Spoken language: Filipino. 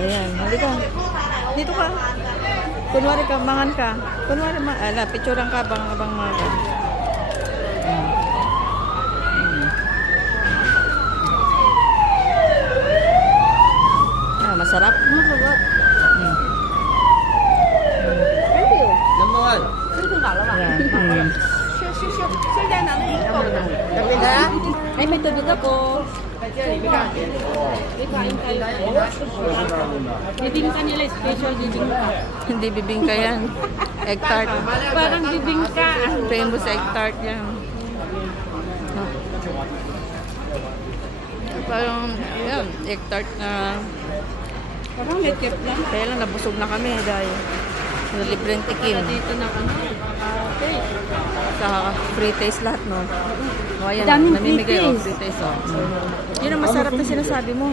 Ayan, halika. Dito ka. Kunwari ka, mangan ka. Kunwari, picturean ka abang mangan. Masarap. Masarap. Number one. Ayan. Ay, may tubig ako. Bibingka nila, special bibingka. Hindi bibingka yan. Egg tart. Parang bibingka. Famous egg tart yan. Parang, yan, egg tart na. Parang may kip lang. Kaya lang, nabusog na kami dahil libreng tikim. Dito na ano. Okay. Sa free taste lahat, no? O, ayan, Daming namimigay free free taste, oh. Yun ang masarap na sinasabi mo.